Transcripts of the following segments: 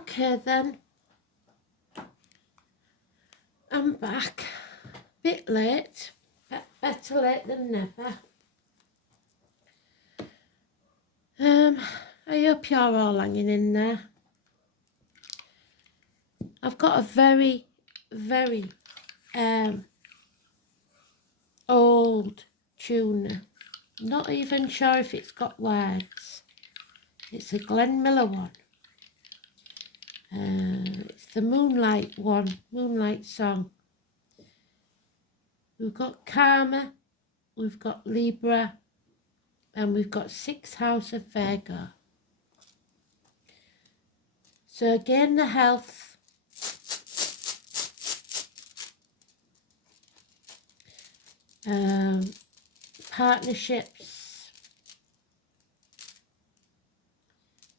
Okay then, I'm back. Bit late, but better late than never. I hope you're all hanging in there. I've got a very, very old tune. Not even sure if it's got words. It's a Glenn Miller one. It's the Moonlight one, Moonlight song. We've got Karma, we've got Libra, and we've got 6th house of Virgo. So again, the health, partnerships,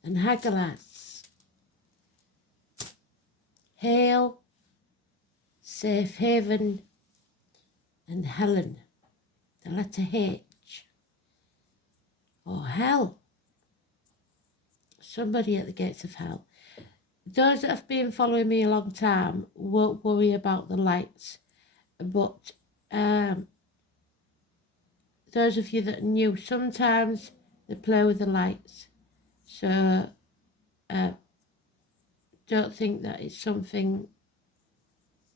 and Haggalas. Hail, Safe Haven, and Helen, the letter H, or Hell, somebody at the gates of hell. Those that have been following me a long time won't worry about the lights, but those of you that are new, sometimes they play with the lights, so don't think that it's something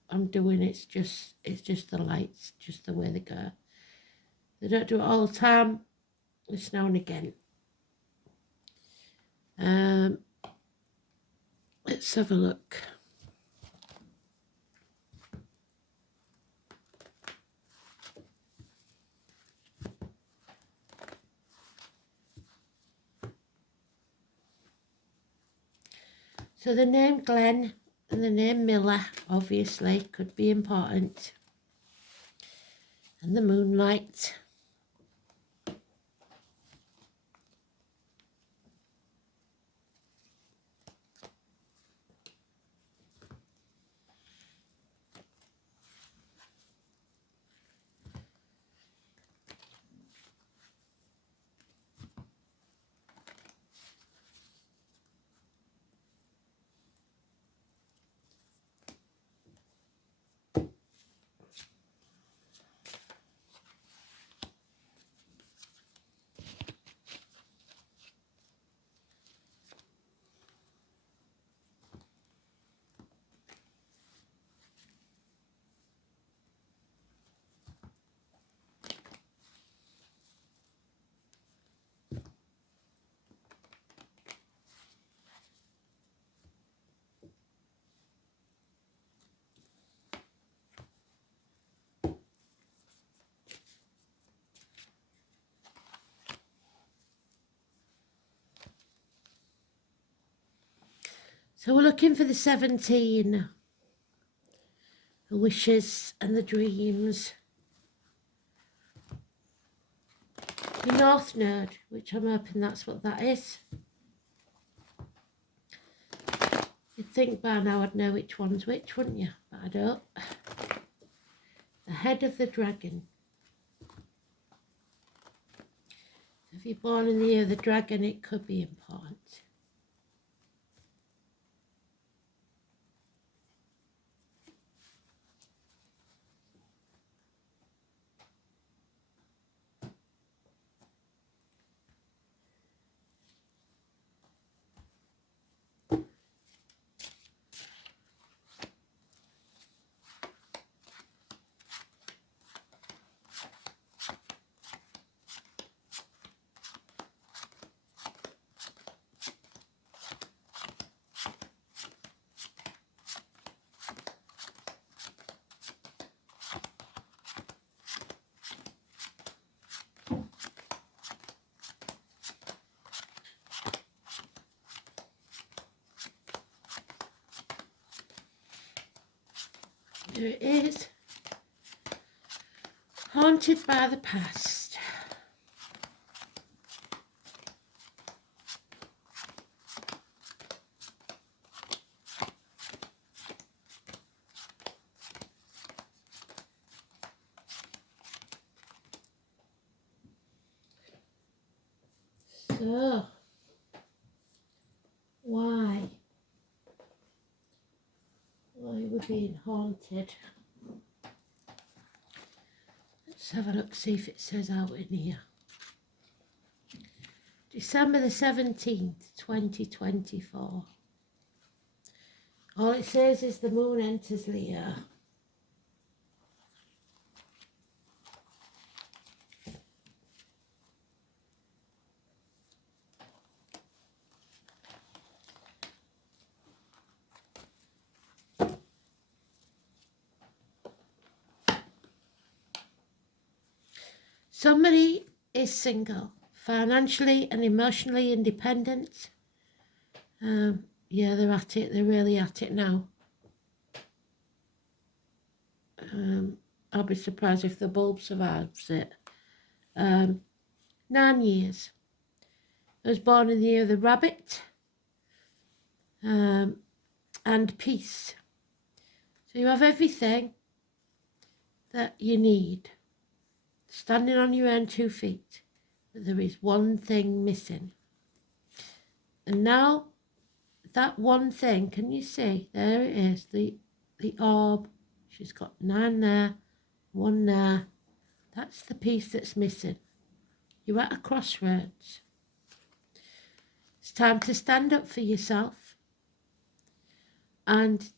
I'm doing. It's just the lights, just the way they go. They don't do it all the time, it's now and again. Let's have a look. So the name Glenn and the name Miller obviously could be important. And the moonlight. So we're looking for the 17, the wishes and the dreams. The North Node, which I'm hoping that's what that is. You'd think by now I'd know which one's which, wouldn't you? But I don't. The head of the dragon. If you're born in the year of the dragon, it could be important. There it is. Haunted by the past. So, why? we're being haunted. Let's have a look, see if it says out in here. December the 17th, 2024. All it says is the moon enters Leo. Somebody is single, financially and emotionally independent. Yeah, they're at it. They're really at it now. I'll be surprised if the bulb survives it. 9 years. I was born in the year of the rabbit. And peace. So you have everything that you need. Standing on your own 2 feet. But there is one thing missing. And now, that one thing, can you see? There it is, the orb. She's got 9 there, 1 there. That's the piece that's missing. You're at a crossroads. It's time to stand up for yourself. And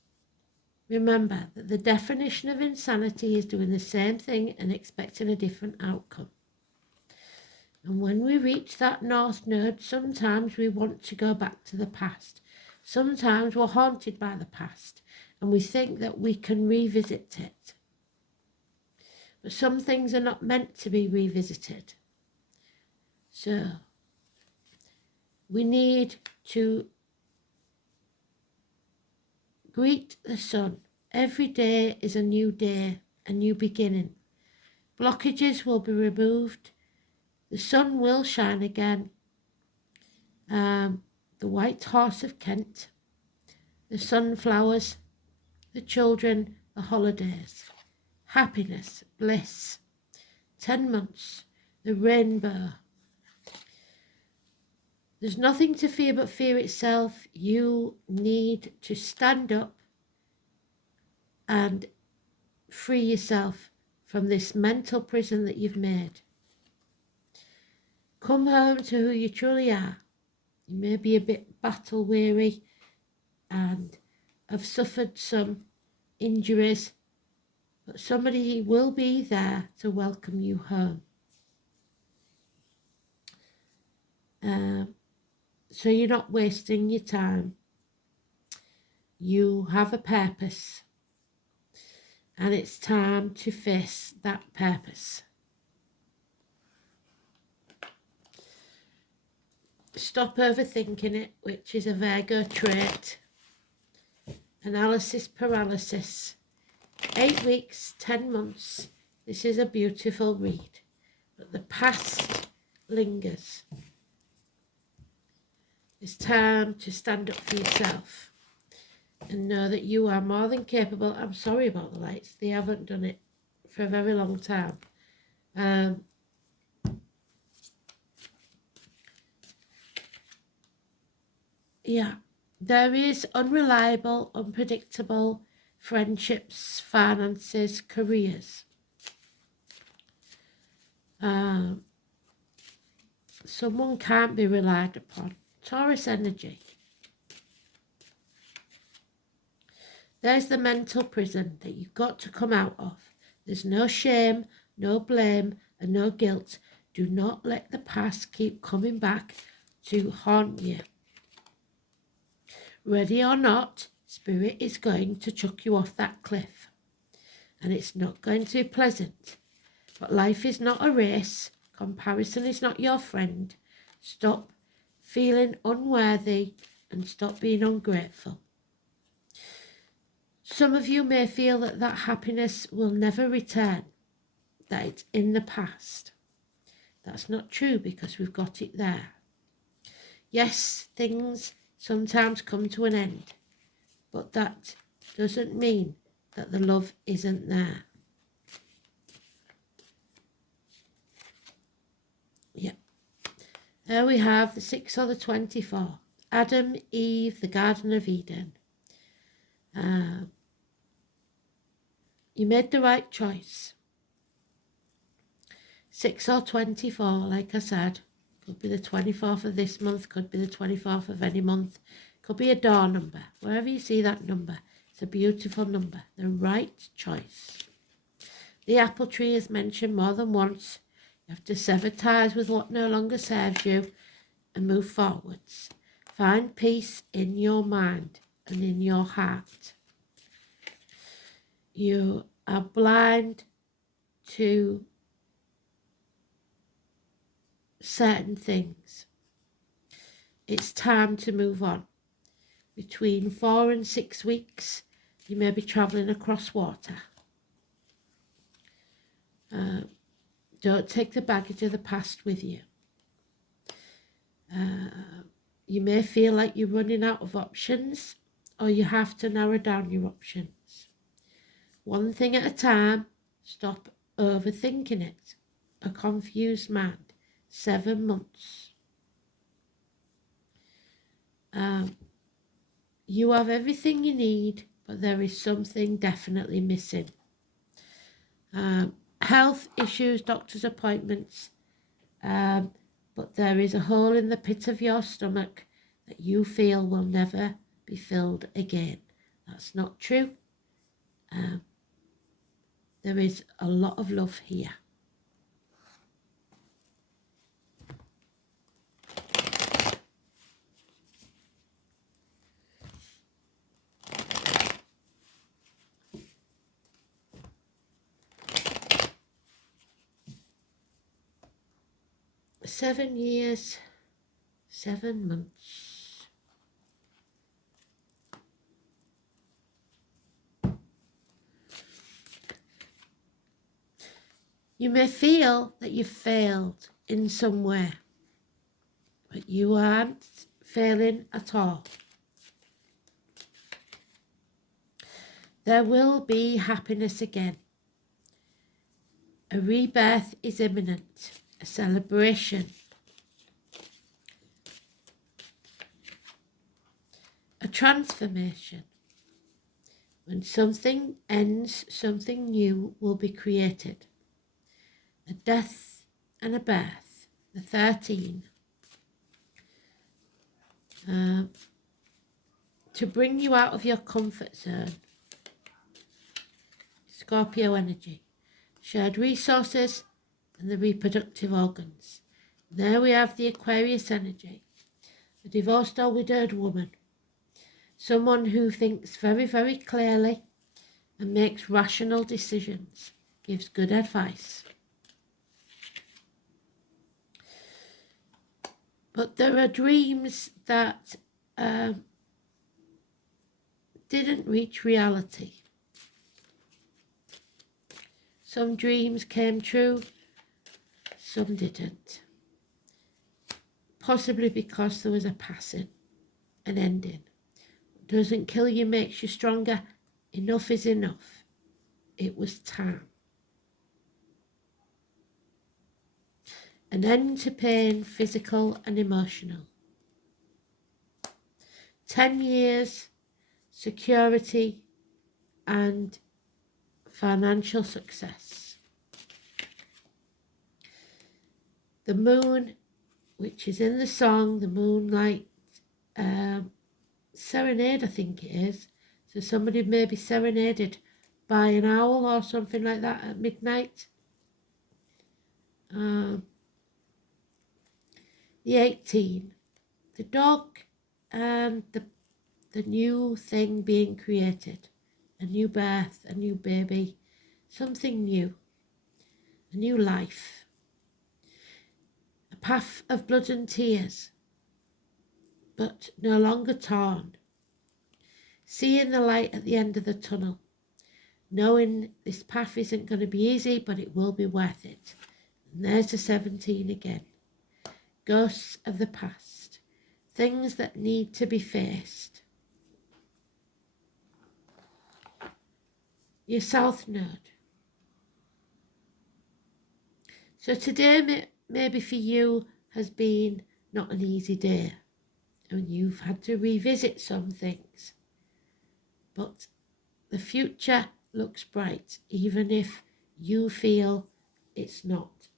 remember that the definition of insanity is doing the same thing and expecting a different outcome. And when we reach that North Node, sometimes we want to go back to the past. Sometimes we're haunted by the past and we think that we can revisit it. But some things are not meant to be revisited. So we need to greet the sun. Every day is a new day, a new beginning. Blockages will be removed. The sun will shine again. The white horse of Kent, the sunflowers, the children, the holidays, happiness, bliss, 10 months, the rainbow. There's nothing to fear but fear itself. You need to stand up and free yourself from this mental prison that you've made. Come home to who you truly are. You may be a bit battle weary and have suffered some injuries, but somebody will be there to welcome you home. So you're not wasting your time. You have a purpose, and it's time to face that purpose. Stop overthinking it, which is a Virgo trait. Analysis paralysis. 8 weeks, 10 months. This is a beautiful read. But the past lingers. It's time to stand up for yourself and know that you are more than capable. I'm sorry about the lights. They haven't done it for a very long time. Yeah, there is unreliable, unpredictable friendships, finances, careers. Someone can't be relied upon. Taurus energy. There's the mental prison that you've got to come out of. There's no shame, no blame, and no guilt. Do not let the past keep coming back to haunt you. Ready or not, Spirit is going to chuck you off that cliff. And it's not going to be pleasant. But life is not a race. Comparison is not your friend. Stop feeling unworthy and stop being ungrateful. Some of you may feel that that happiness will never return, that it's in the past. That's not true because we've got it there. Yes, things sometimes come to an end, but that doesn't mean that the love isn't there. Yeah. There we have the 6 or the 24. Adam, Eve, the Garden of Eden. You made the right choice. 6 or 24, like I said. Could be the 24th of this month, could be the 24th of any month. Could be a door number. Wherever you see that number, it's a beautiful number. The right choice. The apple tree is mentioned more than once. You have to sever ties with what no longer serves you and move forwards. Find peace in your mind and in your heart. You are blind to certain things. It's time to move on. Between 4 and 6 weeks, you may be travelling across water. Don't take the baggage of the past with you. You may feel like you're running out of options, or you have to narrow down your options. One thing at a time. Stop overthinking it. A confused mind. 7 months. You have everything you need, but there is something definitely missing. Health issues, doctor's appointments, but there is a hole in the pit of your stomach that you feel will never be filled again. That's not true. There is a lot of love here. Seven years, 7 months. You may feel that you've failed in some way, but you aren't failing at all. There will be happiness again. A rebirth is imminent, a celebration, a transformation. When something ends, something new will be created. A death and a birth, the 13. To bring you out of your comfort zone. Scorpio energy. Shared resources and the reproductive organs. There we have the Aquarius energy. A divorced or widowed woman. Someone who thinks very, very clearly and makes rational decisions. Gives good advice. But there are dreams that didn't reach reality. Some dreams came true, some didn't. Possibly because there was a passing, an ending. What doesn't kill you makes you stronger. Enough is enough. It was time. An end to pain, physical and emotional. 10 years, security and financial success. The moon, which is in the song, the Moonlight Serenade, I think it is. So somebody may be serenaded by an owl or something like that at midnight. The 18, the dog and the new thing being created. A new birth, a new baby, something new, a new life. A path of blood and tears, but no longer torn. Seeing the light at the end of the tunnel, knowing this path isn't going to be easy, but it will be worth it. And there's the 17 again. Ghosts of the past, things that need to be faced. Your South Node. So today maybe for you has been not an easy day and you've had to revisit some things. But the future looks bright, even if you feel it's not.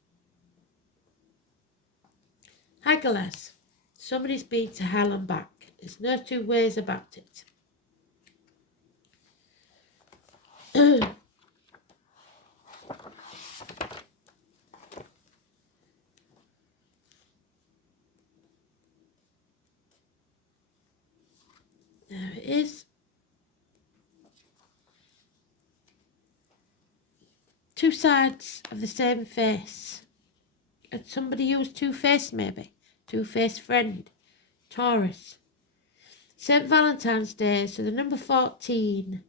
Haggles. Somebody's been to hell and back. There's no two ways about it. There it is. Two sides of the same face. And somebody who's two-faced maybe. Two-faced friend. Taurus. St. Valentine's Day, so the number 14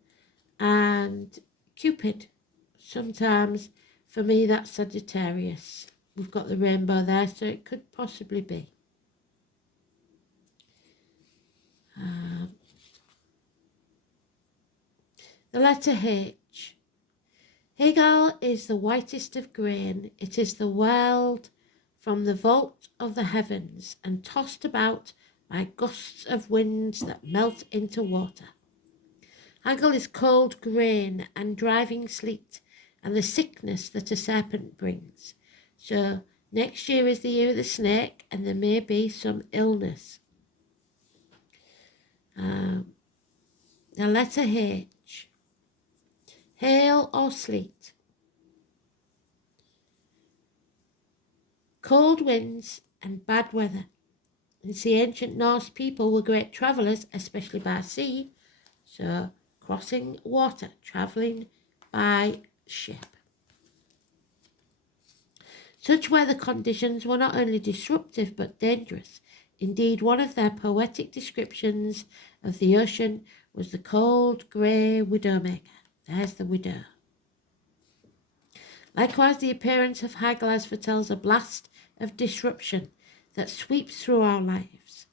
and Cupid. Sometimes, for me, that's Sagittarius. We've got the rainbow there, so it could possibly be. The letter H. Hegel is the whitest of grain. It is the world from the vault of the heavens and tossed about by gusts of winds that melt into water. Hagel is cold grain and driving sleet and the sickness that a serpent brings. So next year is the year of the snake and there may be some illness. The letter H. Hail or sleet. Cold winds and bad weather. It's the ancient Norse people were great travellers, especially by sea. So crossing water, travelling by ship. Such weather conditions were not only disruptive but dangerous. Indeed, one of their poetic descriptions of the ocean was the cold, grey widowmaker. There's the widow. Likewise, the appearance of Hagalaz foretells a blast of disruption that sweeps through our lives.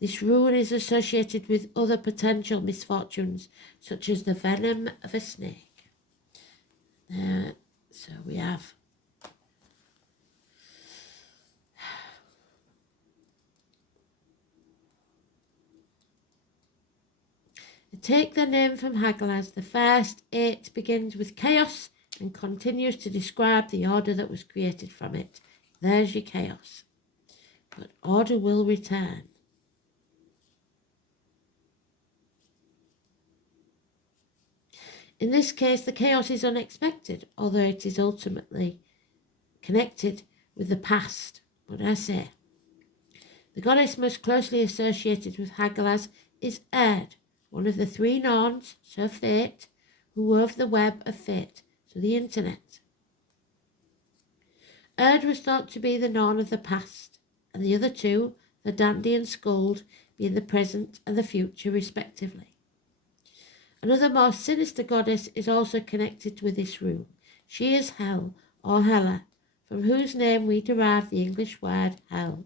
This ruin is associated with other potential misfortunes, such as the venom of a snake. So we have take the name from Hagalaz. The first 8 begins with chaos and continues to describe the order that was created from it. There's your chaos. But order will return. In this case, the chaos is unexpected, although it is ultimately connected with the past. What I say? The goddess most closely associated with Hagalaz is Erd, one of the 3 Norns, so fate, who wove the web of fate, so the internet. Erd was thought to be the Norn of the past, and the other 2, the Dandy and Skuld, being the present and the future respectively. Another more sinister goddess is also connected with this rune. She is Hel, or Hela, from whose name we derive the English word hell.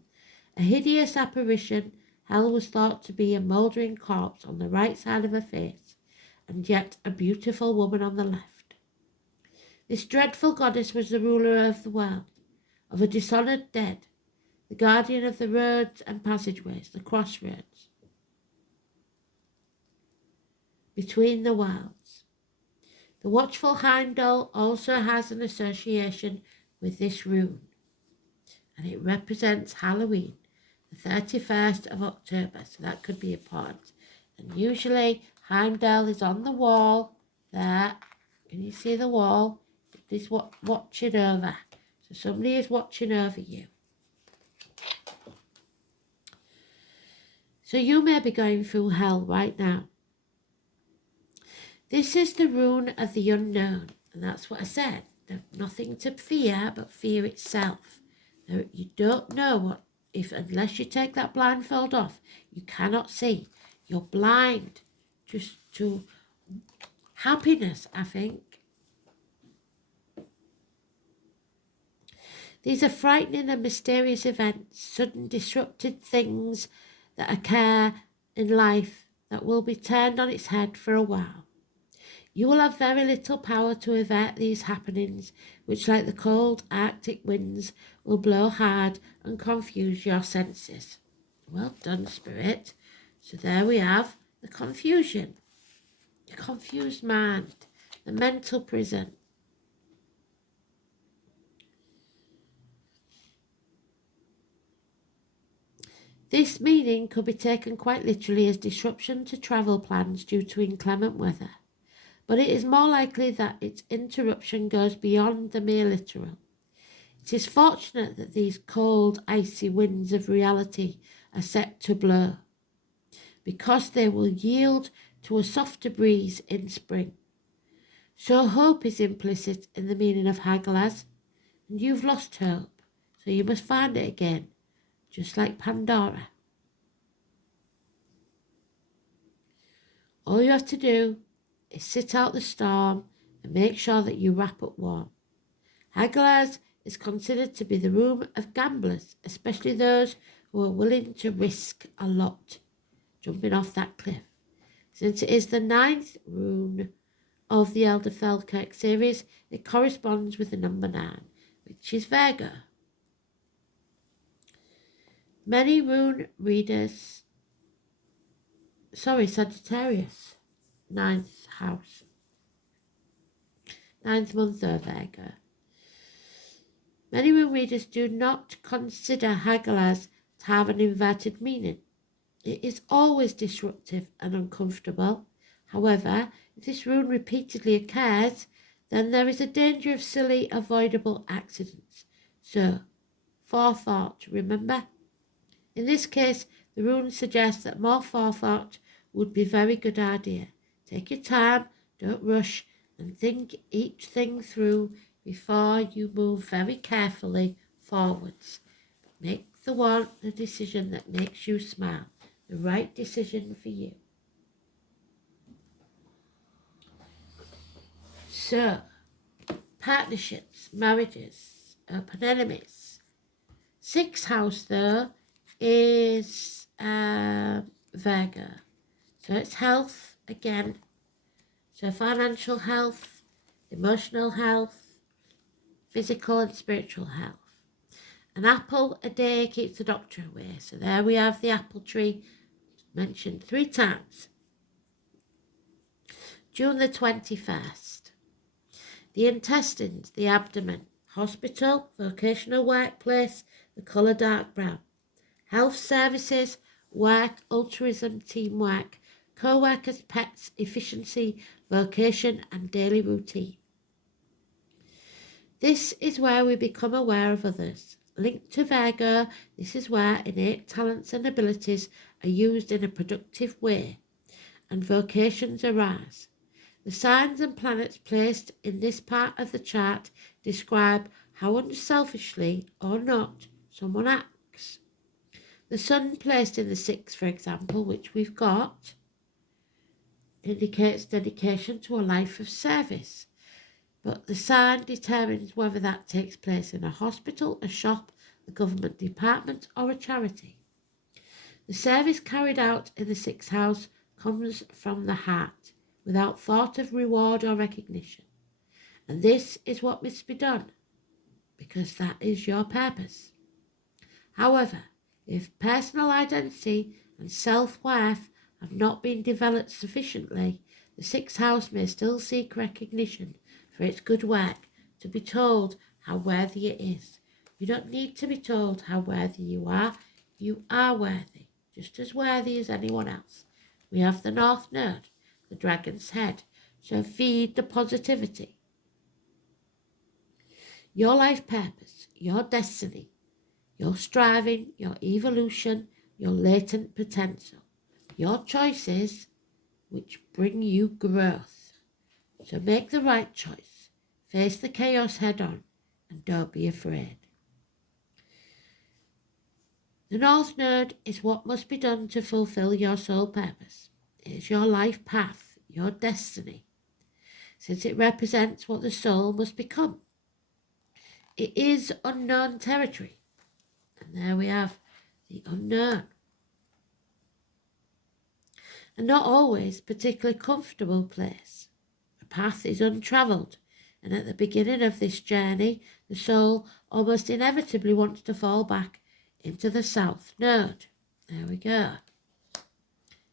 A hideous apparition, Hel was thought to be a mouldering corpse on the right side of her face, and yet a beautiful woman on the left. This dreadful goddess was the ruler of the world, of a dishonoured dead, the guardian of the roads and passageways, the crossroads between the worlds. The watchful Heimdall also has an association with this rune, and it represents Halloween, the 31st of October, so that could be a part. And usually Heimdall is on the wall there. Can you see the wall? It is watching over. So somebody is watching over you. So you may be going through hell right now. This is the rune of the unknown, and that's what I said. There's nothing to fear but fear itself. Now, you don't know what, unless you take that blindfold off, you cannot see. You're blind just to happiness, I think. These are frightening and mysterious events, sudden disrupted things that occur in life that will be turned on its head for a while. You will have very little power to avert these happenings, which, like the cold Arctic winds, will blow hard and confuse your senses. Well done, Spirit. So there we have the confusion, the confused mind. the mental prison. This meaning could be taken quite literally as disruption to travel plans due to inclement weather, but it is more likely that its interruption goes beyond the mere literal. It is fortunate that these cold, icy winds of reality are set to blow, because they will yield to a softer breeze in spring. So hope is implicit in the meaning of Hagalaz, and you've lost hope, so you must find it again, just like Pandora. All you have to do is sit out the storm and make sure that you wrap up warm. Hagalaz is considered to be the rune of gamblers, especially those who are willing to risk a lot jumping off that cliff. Since it is the 9th rune of the Elder Feldkirk series, it corresponds with the number 9, which is Virgo. Many rune readers, Sagittarius, 9th house, 9th month of Virgo. Many rune readers do not consider Hagalaz to have an inverted meaning. It is always disruptive and uncomfortable. However, if this rune repeatedly occurs, then there is a danger of silly, avoidable accidents. So, forethought, remember? In this case, the rune suggests that more forethought would be a very good idea. Take your time, don't rush, and think each thing through before you move very carefully forwards. Make the decision that makes you smile, the right decision for you. So, partnerships, marriages, open enemies. 6th house, though, is Virgo. So it's health again. So financial health, emotional health, physical and spiritual health. An apple a day keeps the doctor away. So there we have the apple tree mentioned 3 times. June the 21st. The intestines, the abdomen, hospital, vocational workplace, the colour dark brown. Health services, work, altruism, teamwork, co-workers, pets, efficiency, vocation and daily routine. This is where we become aware of others. Linked to Virgo, this is where innate talents and abilities are used in a productive way and vocations arise. The signs and planets placed in this part of the chart describe how unselfishly or not someone acts. The sun placed in the 6th, for example, which we've got, indicates dedication to a life of service. But the sign determines whether that takes place in a hospital, a shop, a government department or a charity. The service carried out in the 6th house comes from the heart, without thought of reward or recognition. And this is what must be done, because that is your purpose. However, if personal identity and self-worth have not been developed sufficiently, the 6th house may still seek recognition for its good work, to be told how worthy it is. You don't need to be told how worthy you are. You are worthy, just as worthy as anyone else. We have the North Node, the dragon's head, so feed the positivity. Your life purpose, your destiny, your striving, your evolution, your latent potential, your choices which bring you growth. So make the right choice, face the chaos head on, and don't be afraid. The North Node is what must be done to fulfill your soul purpose. It is your life path, your destiny, since it represents what the soul must become. It is unknown territory, and there we have the unknown. And not always particularly comfortable place. The path is untravelled, and at the beginning of this journey, the soul almost inevitably wants to fall back into the South Node. There we go.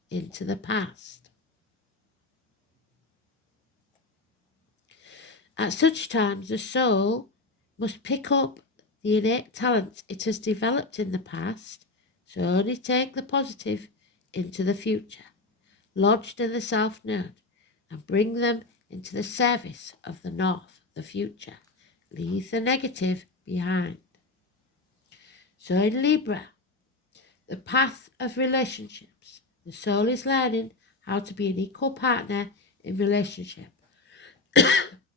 Into the past. At such times, the soul must pick up the innate talents it has developed in the past, so only take the positive into the future, lodged in the South Node, and bring them into the service of the North, the future. Leave the negative behind. So in Libra, the path of relationships, the soul is learning how to be an equal partner in relationship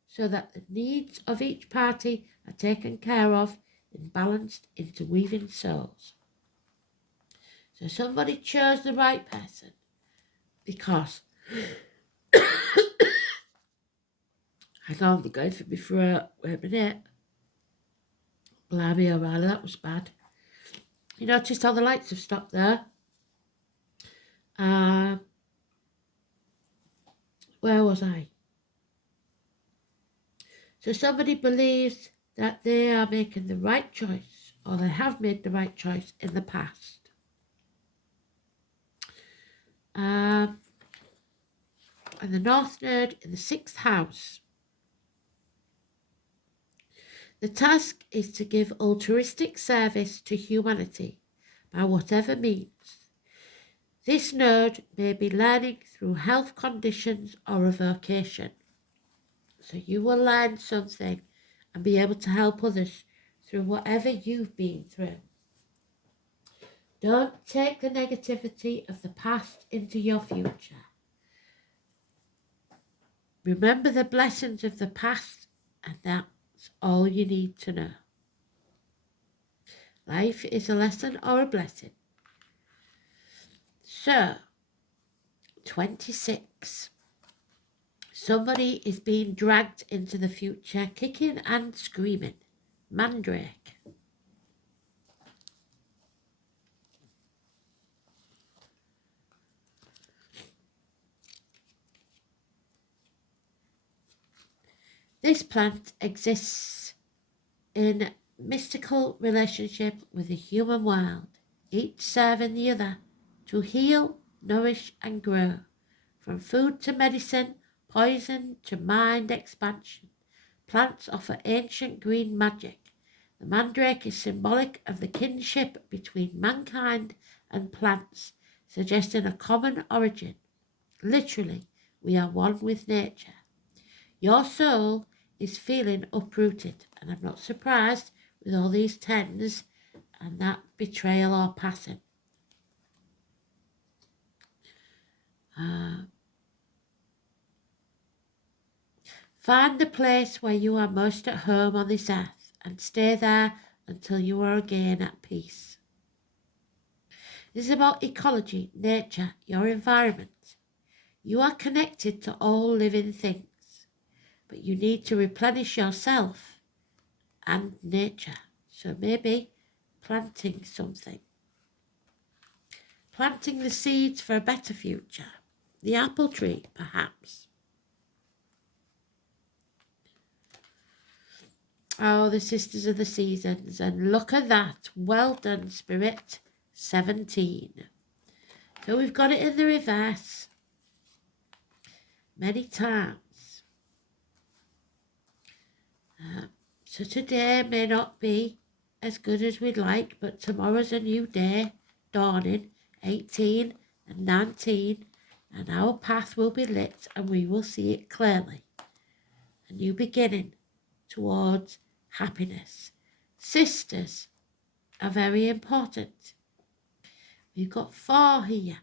so that the needs of each party are taken care of and balanced interweaving souls. So somebody chose the right person because hang on, they're going for me throat. Wait a minute. Blimey, O'Reilly, that was bad. You noticed how the lights have stopped there? Where was I? So somebody believes that they are making the right choice, or they have made the right choice in the past. And the North Node in the 6th house. The task is to give altruistic service to humanity by whatever means. This node may be learning through health conditions or a vocation. So you will learn something and be able to help others through whatever you've been through. Don't take the negativity of the past into your future. Remember the blessings of the past, and that's all you need to know. Life is a lesson or a blessing. So, 26. Somebody is being dragged into the future, kicking and screaming. Mandrake. This plant exists in mystical relationship with the human world, each serving the other to heal, nourish and grow, from food to medicine, poison to mind expansion. Plants offer ancient green magic. The mandrake is symbolic of the kinship between mankind and plants, suggesting a common origin. Literally, we are one with nature. Your soul is feeling uprooted, and I'm not surprised with all these tens and that betrayal or passing. Find the place where you are most at home on this earth and stay there until you are again at peace. This is about ecology, nature, your environment. You are connected to all living things, but you need to replenish yourself and nature. So maybe planting something. Planting the seeds for a better future. The apple tree, perhaps. Oh, the sisters of the seasons. And look at that. Well done, Spirit. 17. So we've got it in the reverse many times. So today may not be as good as we'd like, but tomorrow's a new day, dawning, 18 and 19, and our path will be lit and we will see it clearly. A new beginning towards happiness. Sisters are very important. We've got 4 here,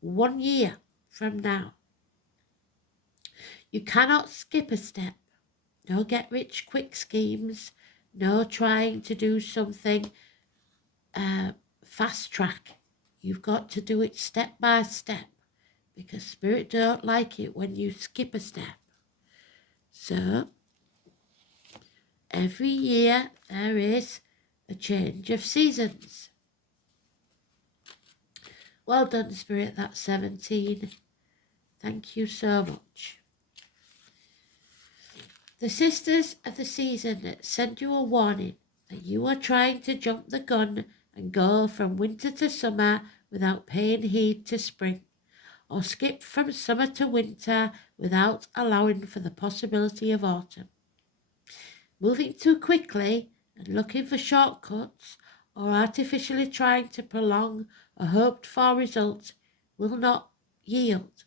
1 year from now. You cannot skip a step. No get rich quick schemes, no trying to do something fast track. You've got to do it step by step because Spirit don't like it when you skip a step. So every year there is a change of seasons. Well done, Spirit, that's 17. Thank you so much. The sisters of the season send you a warning that you are trying to jump the gun and go from winter to summer without paying heed to spring. or skip from summer to winter without allowing for the possibility of autumn. Moving too quickly and looking for shortcuts or artificially trying to prolong a hoped-for result will not yield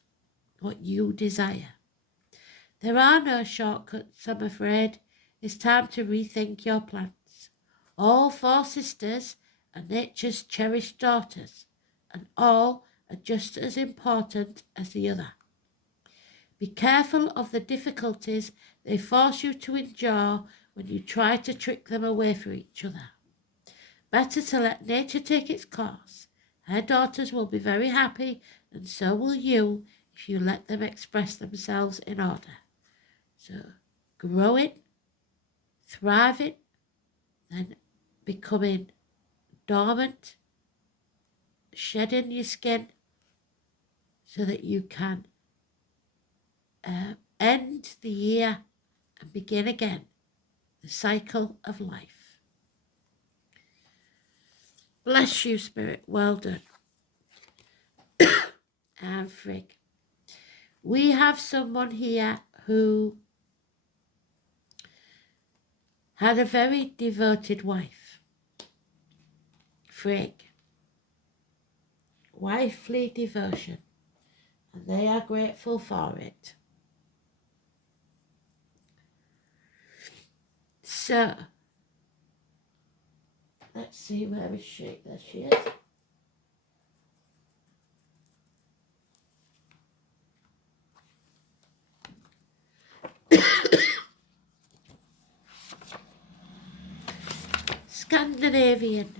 what you desire. There are no shortcuts, I'm afraid. It's time to rethink your plans. All 4 sisters are nature's cherished daughters, and all are just as important as the other. Be careful of the difficulties they force you to endure when you try to trick them away from each other. Better to let nature take its course. Her daughters will be very happy, and so will you if you let them express themselves in order. So, growing, thriving, then becoming dormant, shedding your skin so that you can end the year and begin again the cycle of life. Bless you, Spirit. Well done. And Frig. We have someone here who had a very devoted wife. Frig. Wifely devotion. And they are grateful for it. So, let's see, where is she? There she is. Scandinavian.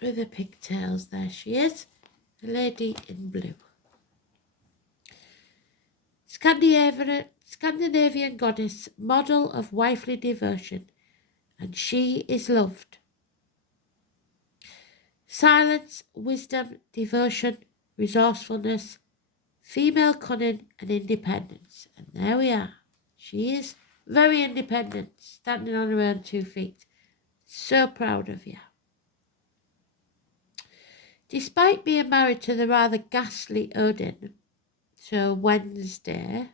With the pigtails, there she is, the lady in blue. Scandinavian goddess, model of wifely devotion, and she is loved. Silence, wisdom, devotion, resourcefulness, female cunning and independence. And there we are. She is very independent, standing on her own 2 feet. So proud of you. Despite being married to the rather ghastly Odin, so Wednesday,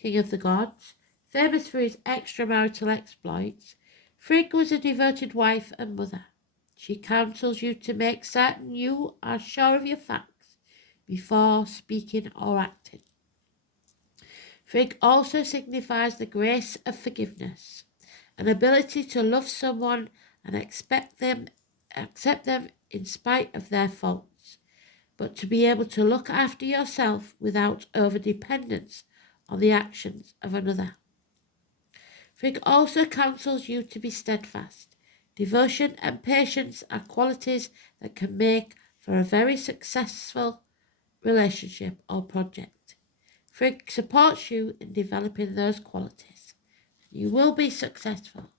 king of the gods, famous for his extramarital exploits, Frigg was a devoted wife and mother. She counsels you to make certain you are sure of your facts before speaking or acting. Frigg also signifies the grace of forgiveness, an ability to love someone and accept them in spite of their faults, but to be able to look after yourself without over-dependence on the actions of another. Frigg also counsels you to be steadfast. Devotion and patience are qualities that can make for a very successful relationship or project. Frigg supports you in developing those qualities. You will be successful,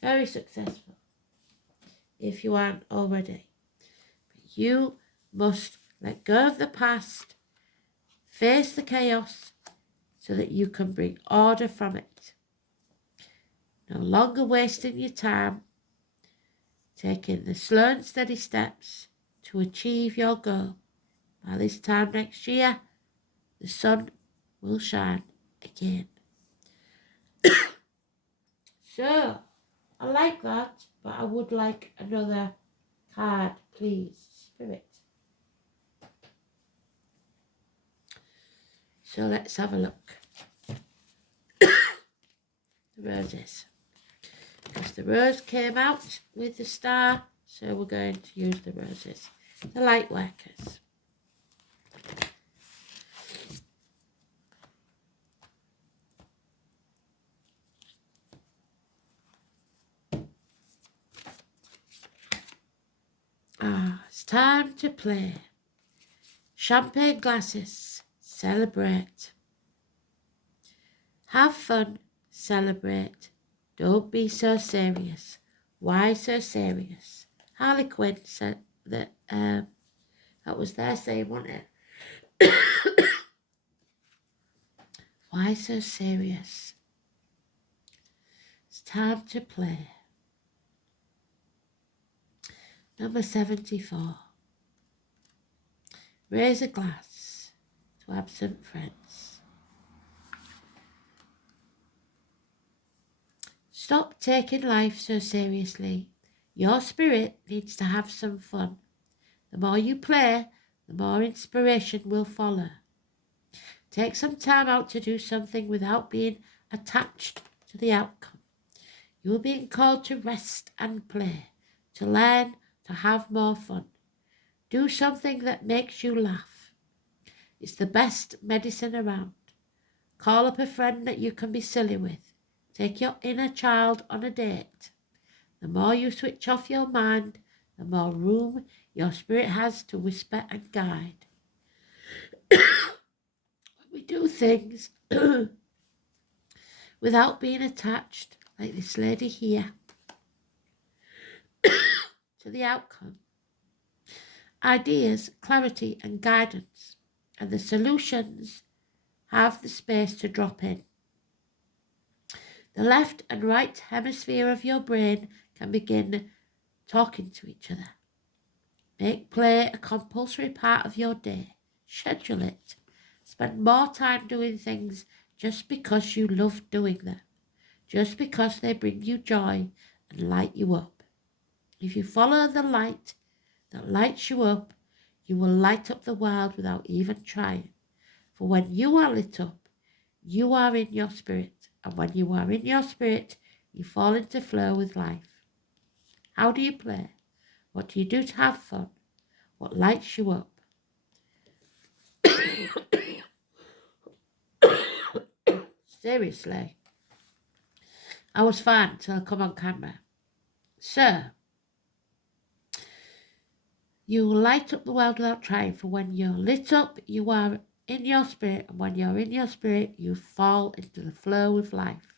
very successful, if you aren't already. But you must let go of the past, face the chaos, so that you can bring order from it. No longer wasting your time, taking the slow and steady steps to achieve your goal. By this time next year, the sun will shine again. So, I like that, but I would like another card, please, Spirit. So let's have a look. The roses. Because the rose came out with the star, so we're going to use the roses. The light workers. It's time to play. Champagne glasses, celebrate. Have fun, celebrate. Don't be so serious. Why so serious? Harlequin said that was their saying, wasn't it? Why Why so serious? It's time to play. Number 74. Raise a glass to absent friends. Stop taking life so seriously. Your spirit needs to have some fun. The more you play, the more inspiration will follow. Take some time out to do something without being attached to the outcome. You are being called to rest and play, to learn, to have more fun. Do something that makes you laugh. It's the best medicine around. Call up a friend that you can be silly with. Take your inner child on a date. The more you switch off your mind, the more room your spirit has to whisper and guide. We do things without being attached, like this lady here, to the outcome. Ideas, clarity and guidance, and the solutions have the space to drop in. The left and right hemisphere of your brain can begin talking to each other. Make play a compulsory part of your day. Schedule it. Spend more time doing things just because you love doing them, just because they bring you joy and light you up. If you follow the light that lights you up, you will light up the world without even trying. For when you are lit up, you are in your spirit. And when you are in your spirit, you fall into flow with life. How do you play? What do you do to have fun? What lights you up? Seriously, I was fine till I come on camera. So, you will light up the world without trying, for when you're lit up, you are in your spirit, and when you're in your spirit, you fall into the flow of life.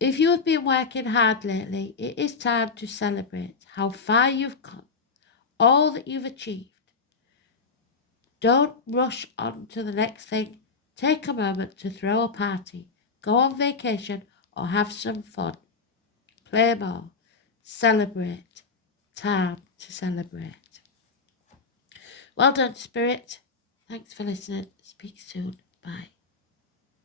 If you have been working hard lately, it is time to celebrate how far you've come, all that you've achieved. Don't rush on to the next thing. Take a moment to throw a party, go on vacation, or have some fun. Play more. Celebrate. Time to celebrate. Well done, Spirit. Thanks for listening. Speak soon. Bye.